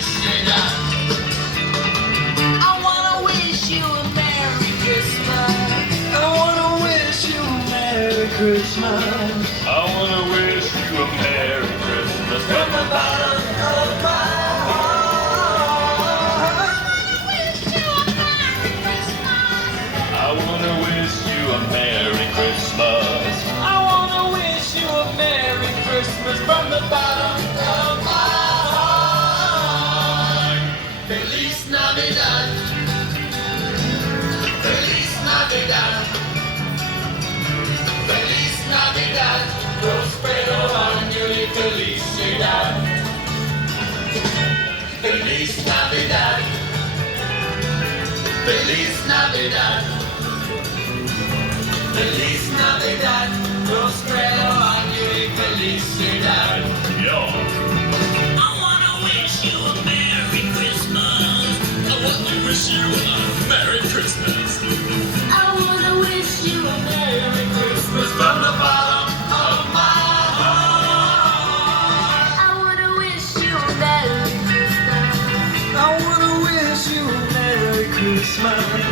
felicidad. I wanna wish you a Merry Christmas. I wanna wish you a Merry Christmas. I wanna wish you a Merry Christmas From the bottom of my heart. I wanna wish you a Merry Christmas. I wanna wish you a Merry Christmas from the bottom of my heart. Feliz Navidad. Feliz Navidad. Feliz Navidad. Prospero año y felicidad. Feliz Navidad. Feliz Navidad. Feliz Navidad. Prospero año y felicidad. Yo. I wanna wish you a Merry Christmas. I wanna wish you a Merry Christmas. I wanna wish you a Merry Christmas from the bottom of my heart. I wanna wish you a Merry Christmas. I wanna wish you a Merry Christmas.